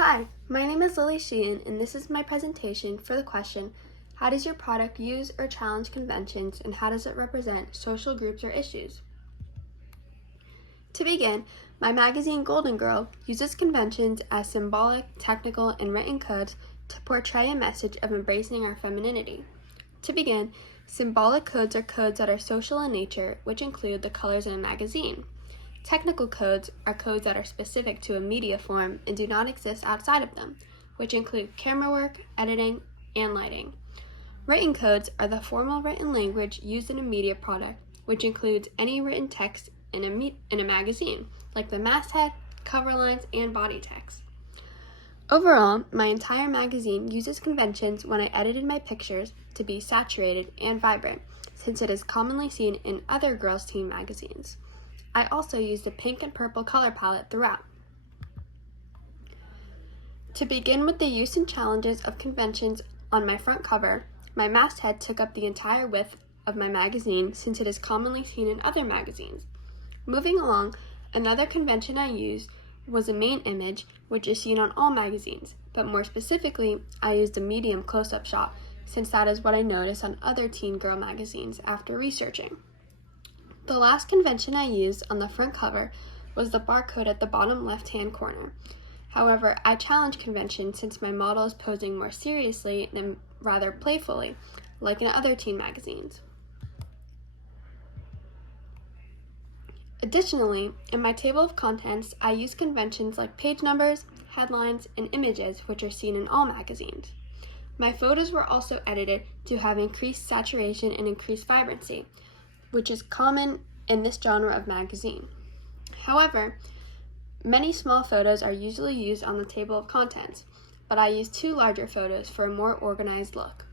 Hi, my name is Lily Sheehan, and this is my presentation for the question, how does your product use or challenge conventions, and how does it represent social groups or issues? To begin, my magazine Golden Girl uses conventions as symbolic, technical, and written codes to portray a message of embracing our femininity. To begin, symbolic codes are codes that are social in nature, which include the colors in a magazine. Technical codes are codes that are specific to a media form and do not exist outside of them, which include camera work, editing, and lighting. Written codes are the formal written language used in a media product, which includes any written text in a magazine, like the masthead, cover lines, and body text. Overall, my entire magazine uses conventions when I edited my pictures to be saturated and vibrant, since it is commonly seen in other girls' teen magazines. I also use the pink and purple color palette throughout. To begin with the use and challenges of conventions on my front cover, my masthead took up the entire width of my magazine since it is commonly seen in other magazines. Moving along, another convention I used was a main image, which is seen on all magazines, but more specifically, I used a medium close-up shot since that is what I noticed on other teen girl magazines after researching. The last convention I used on the front cover was the barcode at the bottom left-hand corner. However, I challenge convention since my model is posing more seriously than rather playfully, like in other teen magazines. Additionally, in my table of contents, I use conventions like page numbers, headlines, and images, which are seen in all magazines. My photos were also edited to have increased saturation and increased vibrancy, which is common in this genre of magazine. However, many small photos are usually used on the table of contents, but I use two larger photos for a more organized look.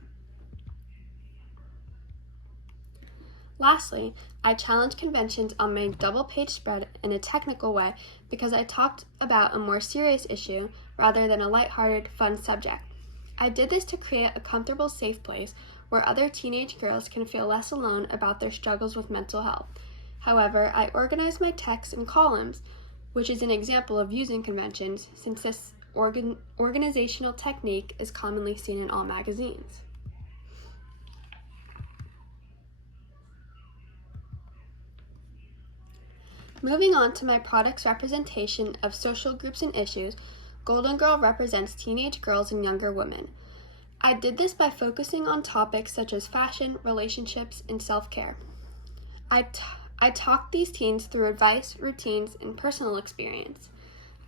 Lastly, I challenge conventions on my double-page spread in a technical way because I talked about a more serious issue rather than a lighthearted, fun subject. I did this to create a comfortable, safe place where other teenage girls can feel less alone about their struggles with mental health. However, I organized my text in columns, which is an example of using conventions since this organizational technique is commonly seen in all magazines. Moving on to my product's representation of social groups and issues, Golden Girl represents teenage girls and younger women. I did this by focusing on topics such as fashion, relationships, and self-care. I talked these teens through advice, routines, and personal experience.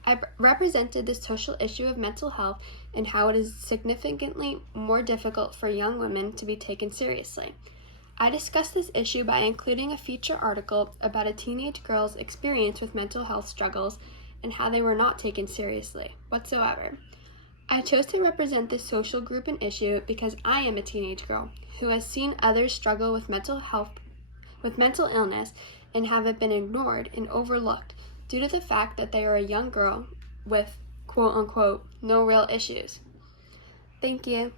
I represented the social issue of mental health and how it is significantly more difficult for young women to be taken seriously. I discussed this issue by including a feature article about a teenage girl's experience with mental health struggles and how they were not taken seriously whatsoever. I chose to represent this social group and issue because I am a teenage girl who has seen others struggle with mental illness and have it been ignored and overlooked due to the fact that they are a young girl with quote-unquote no real issues. Thank you.